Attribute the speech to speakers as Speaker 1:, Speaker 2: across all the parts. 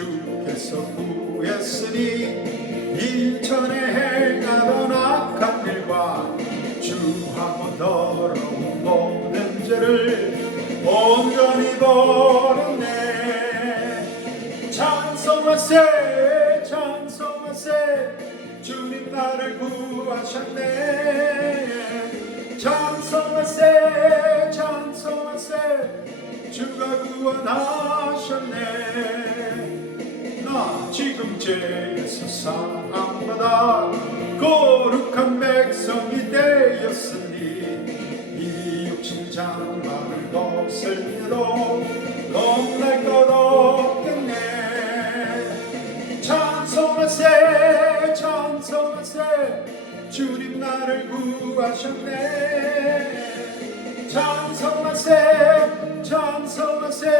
Speaker 1: 주께서 구했으니 이전에 행하던 악한 일과 주하고 더러운 모든 죄를 온전히 버렸네. 찬송하세 찬송하세. 주님 나를 구하셨네. 찬송하세 찬송하세. 주가 구원하셨네 나 지금 죄에서 사함받아 거룩한 백성이 되었으니 이 육신 장막을 거슬려도 겁날 것 없겠네. 찬송하세 찬송하세. 주님 나를 구하셨네. 찬송하세 찬송하세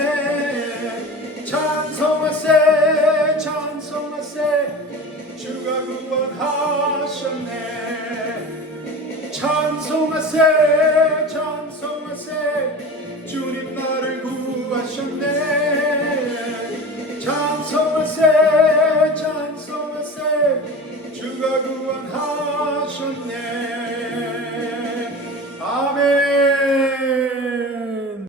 Speaker 1: 구원하셨네. 찬송하세 찬송하세. 주님 나를 구하셨네